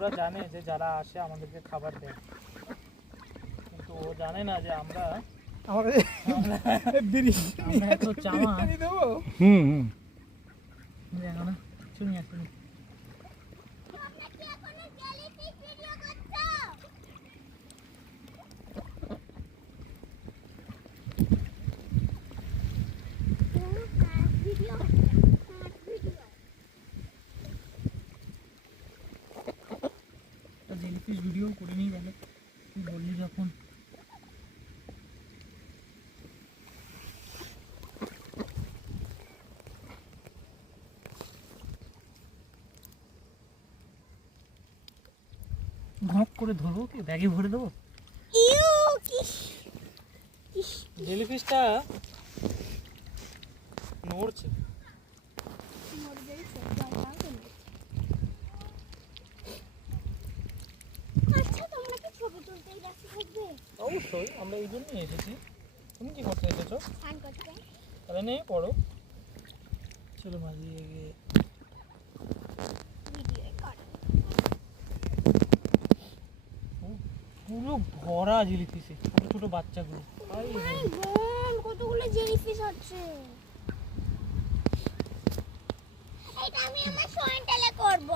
ওরা জানে যে যারা আসে আমাদেরকে খাবার দেয়, কিন্তু ও জানে না যে আমরা এত চামা। দেখো না শুনি আসুন। জেলিফিশ ভিডিও করে নিই তাহলে, তুই বললি যখন। ঘপ করে ধরবো কি ব্যাগে ভরে দেবো? জেলিফিশটা নড়ছে। অবশ্যই, আমরা এই জন্যই এসেছি। তুমি কি করতে এসেছো? তাহলে নেই পড়ো। চলো মাঝিয়ে গিয়ে পুরো ভরা জেলিফিশে, ছোট ছোট বাচ্চাগুলো। কতগুলো জেলিফিশ আছে। এটা আমি আমার সোয়েন্টালে করব।